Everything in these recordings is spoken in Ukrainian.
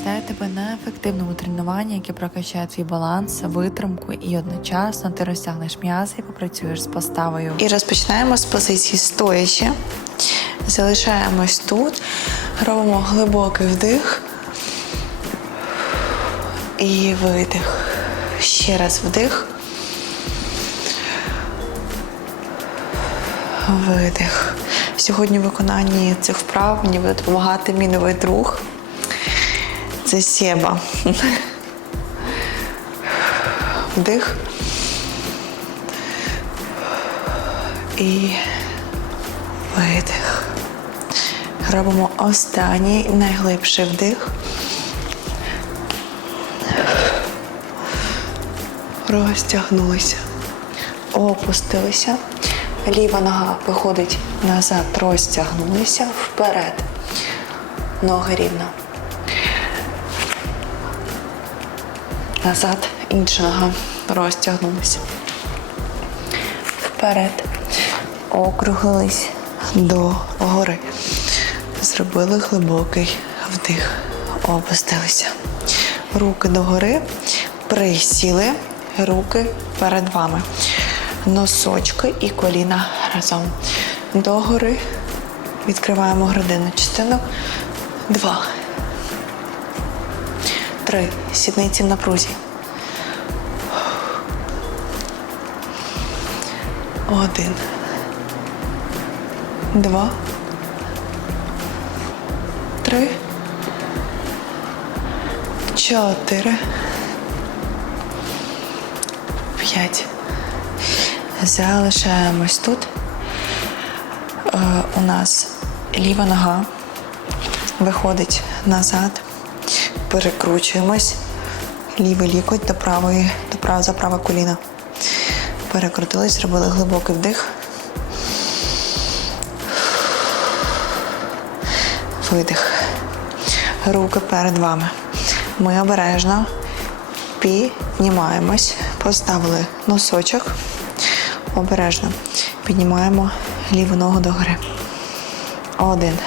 Вітаю тебе на ефективному тренуванні, яке прокачає твій баланс, витримку і одночасно ти розтягнеш м'язи і попрацюєш з поставою. І розпочинаємо з позиції стоячи. Залишаємось тут, робимо глибокий вдих і видих. Ще раз вдих. Видих. Сьогодні в виконанні цих вправ мені буде допомагати мій новий друг. Це Сєба. Вдих. І видих. Робимо останній найглибший вдих. Розтягнулися. Опустилися. Ліва нога виходить назад, розтягнулися вперед. Ноги рівно. Назад, інша нога розтягнулася. Вперед. Округлились до гори. Зробили глибокий вдих. Опустилися. Руки догори. Присіли. Руки перед вами. Носочки і коліна разом. Догори. Відкриваємо грудину частину. Два. Три. Сідниці в напрузі. Один. Два. Три. Чотири. П'ять. Залишаємось тут. Е, у нас ліва нога виходить назад. Перекручуємось. Лівий лікоть до правої, до прав, за праве коліно. Перекрутились, зробили глибокий вдих. Видих. Руки перед вами. Ми обережно піднімаємось. Поставили носочок. Обережно. Піднімаємо ліву ногу догори. Один.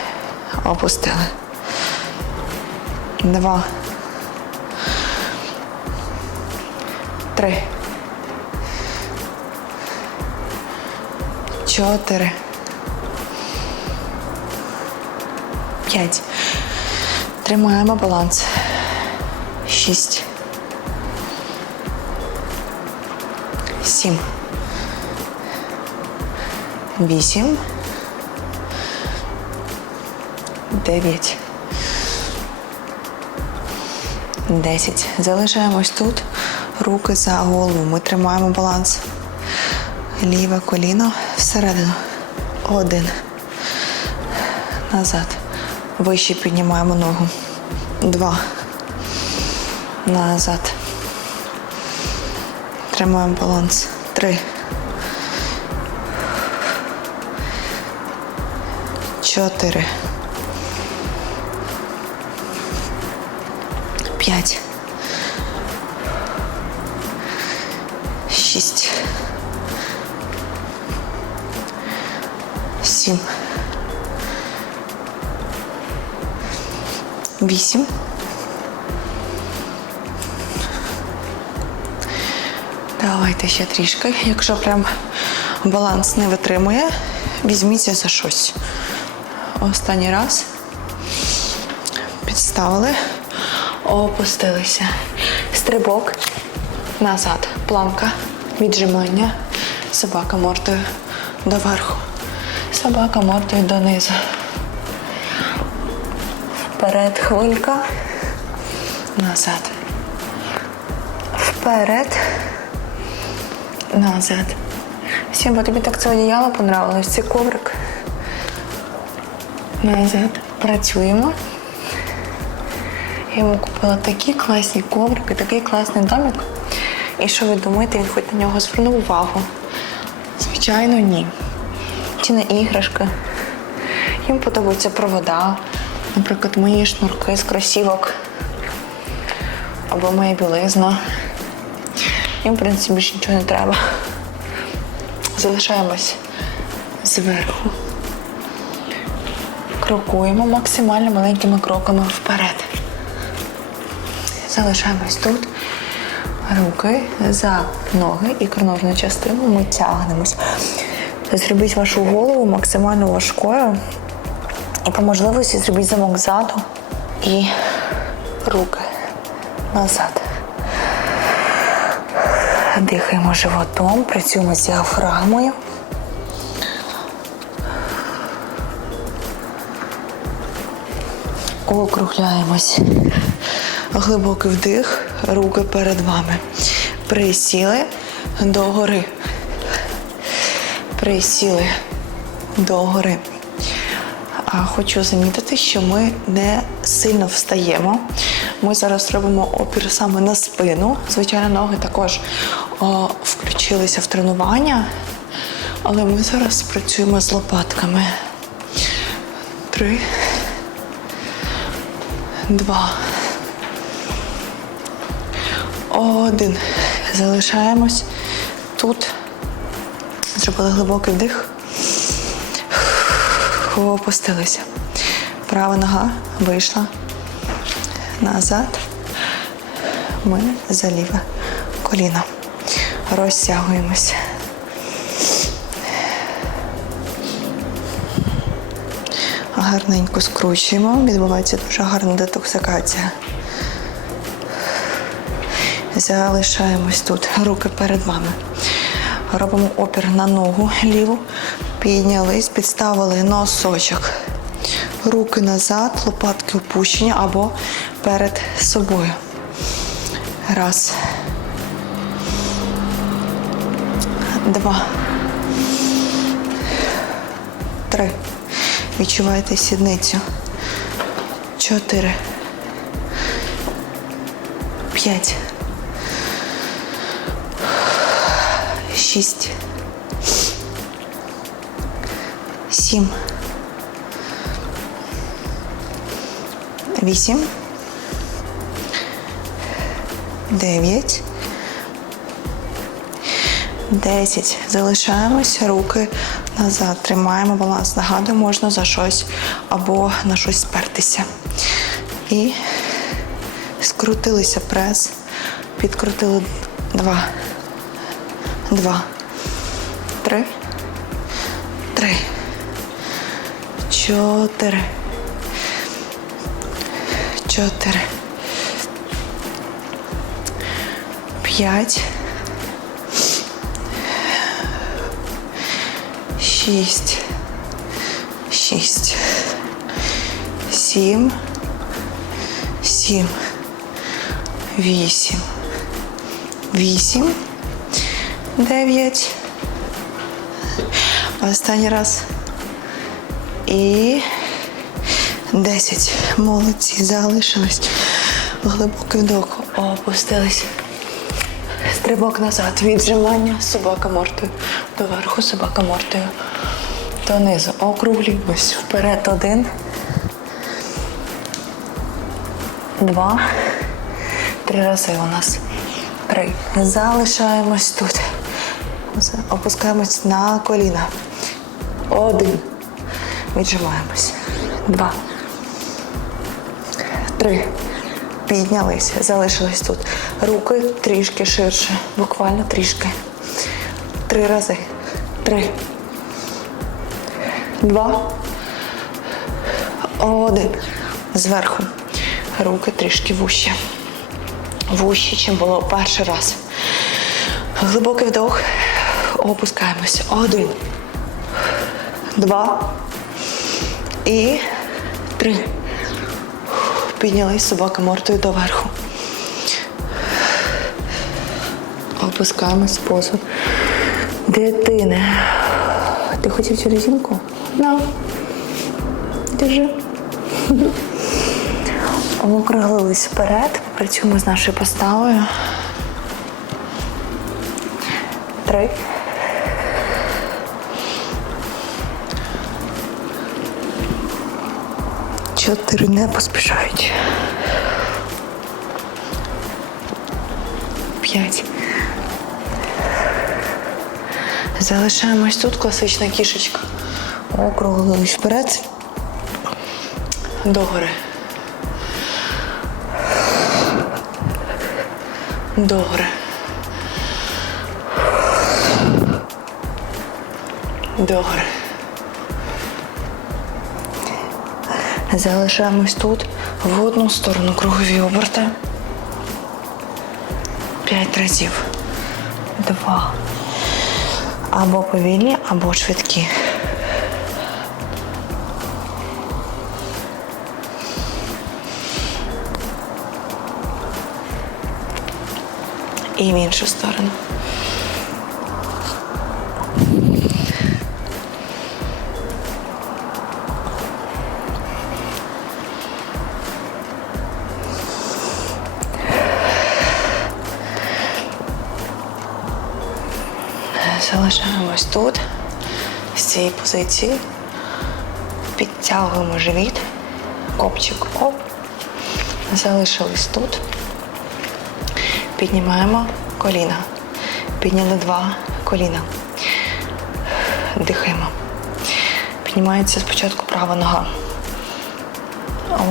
Опустили. Два. Три. Чотири. П'ять. Тримаємо баланс. Шість. Сім. Вісім. Дев'ять. Десять. Залишаємось тут. Руки за голову. Ми тримаємо баланс. Ліве коліно всередину. Один. Назад. Вище піднімаємо ногу. Два. Назад. Тримаємо баланс. Три. Чотири. П'ять. Шість. Сім. Вісім. Давайте ще трішки. Якщо прям баланс не витримує, візьміться за щось. Останній раз. Підставили, опустилися. Стрибок назад. Планка. Віджимання. Собака мордою доверху. Собака мордою донизу. Вперед хвилька. Назад. Вперед. Назад. Всім, бо тобі так це одіяло понравилось, цей коврик. Назад. Працюємо. Я йому купила такі класні коврики, такий класний домик. І що ви думаєте, він хоч на нього звернув увагу? Звичайно, ні. Чи на іграшки. Їм подобаються провода, наприклад, мої шнурки з кросівок або моя білизна. Їм, в принципі, більше нічого не треба. Залишаємось зверху. Крокуємо максимально маленькими кроками вперед. Залишаємось тут. Руки за ноги і ікроножну частину ми тягнемось. Зробіть вашу голову максимально важкою. І по можливості зробіть замок ззаду і руки назад. Дихаємо животом, працюємо з діафрагмою. Округляємось. Глибокий вдих, руки перед вами. Присіли догори. Присіли догори. Хочу замітити, що ми не сильно встаємо. Ми зараз робимо опір саме на спину. Звичайно, ноги також о, включилися в тренування, але ми зараз працюємо з лопатками. Три. Два. Один. Залишаємось тут. Зробили глибокий вдих. Опустилися. Права нога вийшла назад. Ми за ліве коліно. Розтягуємося. Гарненько скручуємо. Відбувається дуже гарна детоксикація. Залишаємось тут. Руки перед вами. Робимо опір на ногу ліву. Піднялись, підставили носочок. Руки назад, лопатки опущені або перед собою. Раз. Два. Три. Відчувайте сідницю. Чотири. П'ять. Шість. Сім. Вісім. Дев'ять. Десять. Залишаємось, руки назад. Тримаємо баланс. Нагадую, можна за щось або на щось спертися. І скрутилися прес. Підкрутили два. Два. Три. Три. Чотири. Чотири. П'ять. Шість. Шість. Сім. Сім. Вісім. Вісім. Дев'ять. Останній раз. І десять. Молодці. Залишились. Глибокий вдох. Опустились. Стрибок назад. Віджимання. Собака мордою. Доверху собака мордою. Донизу. Округлюємось. Вперед один. Два. Три рази у нас. Три. Залишаємось тут. Опускаємось на коліна. Один. Віджимаємось. Два. Три. Піднялися. Залишились тут. Руки трішки ширше. Буквально трішки. Три рази. Три. Два. Один. Зверху. Руки трішки вужче. Вужче, чим було перший раз. Глибокий вдох. Опускаємося. Один. Два. І три. Піднялись собака мордою доверху. Опускаємось в позу. Дитини. Ти хотів цю резинку? На. Держи. Округлились вперед. Працюємо з нашою поставою. Три. Чотири не поспішають. П'ять. Залишаємось тут класична кішечка. Округлились вперед. Догори. Добре. Добре. Залишаємось тут в одну сторону кругові оберти. П'ять разів. Два. Або повільні, або швидкі. І в іншу сторону. Залишаємось тут, з цієї позиції. Підтягуємо живіт, копчик оп. Залишились тут. Піднімаємо коліна. Підняли два коліна. Дихаємо. Піднімається спочатку права нога.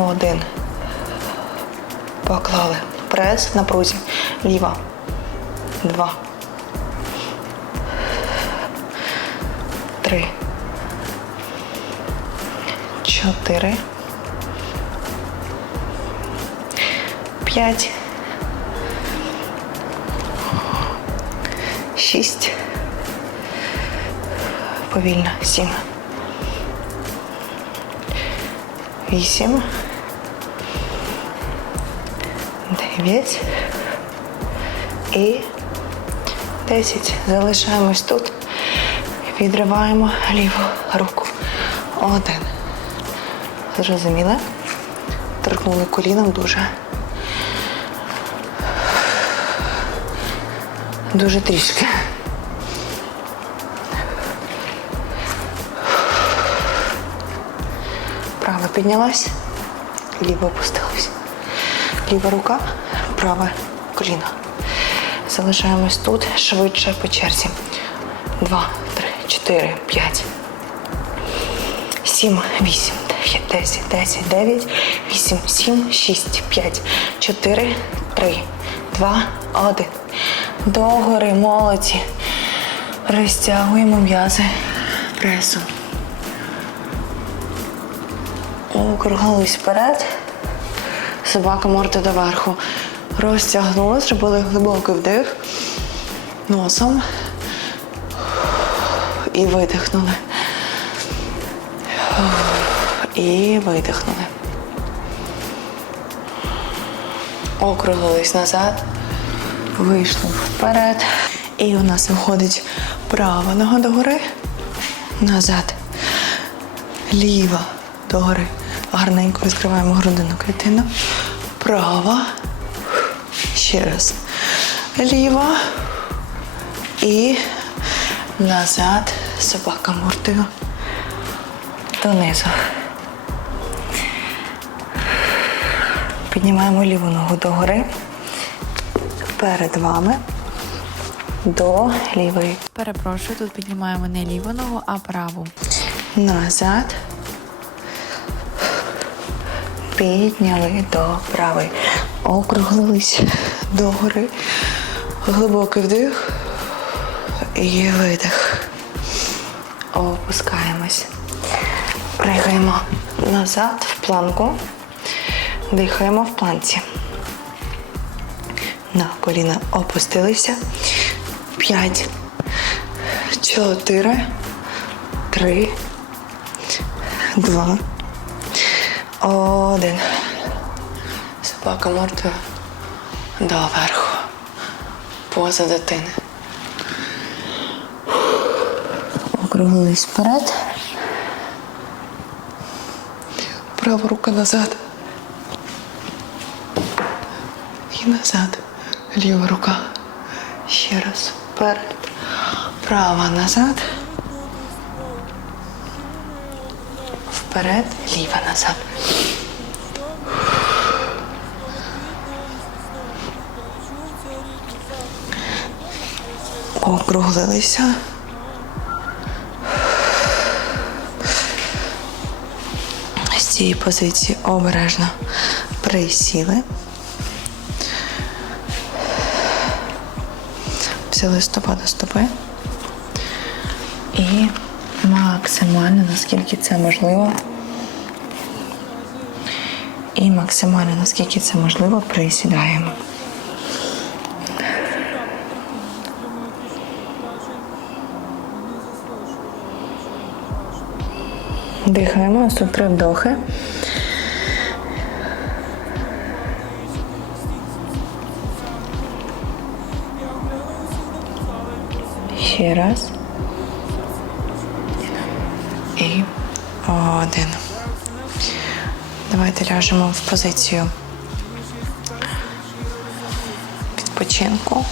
Один. Поклали. Прес на прузі. Ліва. Два. Три. Чотири. П'ять. Шість. Повільно. Сім. Вісім. Дев'ять. І десять. Залишаємось тут. Відриваємо ліву руку. Один. Зрозуміли? Торкнули коліном дуже. Дуже трішки. Права піднялась, ліва опустилась. Ліва рука, праве коліно. Залишаємось тут швидше по черзі. Два, три, чотири, п'ять. Сім, вісім, дев'ять, десять, десять, дев'ять, вісім, сім, шість, п'ять, чотири, три, два, один. Догори, молодці. Розтягуємо м'язи пресу. Округлились вперед. Собака морда доверху. Розтягнули, зробили глибокий вдих носом і видихнули. І видихнули. Округлились назад. Вийшли вперед. І у нас виходить права нога догори. Назад. Ліва догори. Гарненько відкриваємо грудину клітину. Права. Ще раз. Ліва. І назад. Собака мордою. Донизу. Піднімаємо ліву ногу догори. Перед вами. До лівої. Перепрошую, тут піднімаємо не ліву ногу, а праву. Назад. Підняли до правої. Округлились догори. Глибокий вдих. І видих. Опускаємось. Пригаємо назад в планку. Дихаємо в планці. На коліна опустилися. П'ять. Чотири. Три. Два. Один. Собака мордою доверху. Поза дитини. Округлились вперед. Права рука назад. І назад. Ліва рука. Ще раз. Вперед. Права назад. Вперед, ліва назад. Округлилися. Цієї позиції обережно присіли. Взяли стопа до стопи. І максимально, наскільки це можливо. І максимально, наскільки це можливо, присідаємо. Дихаємо, у три вдохи. Ще раз. І один. Давайте ляжемо в позицію відпочинку.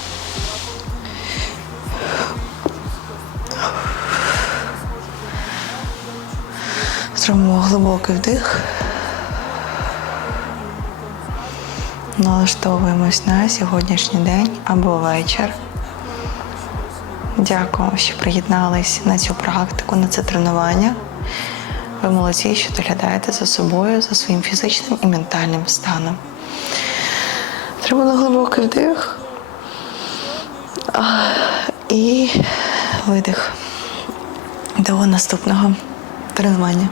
Зробимо глибокий вдих. Налаштовуємось на сьогоднішній день або вечір. Дякую, що приєднались на цю практику, на це тренування. Ви молодці, що доглядаєте за собою, за своїм фізичним і ментальним станом. Зробили глибокий вдих. І видих до наступного тренування.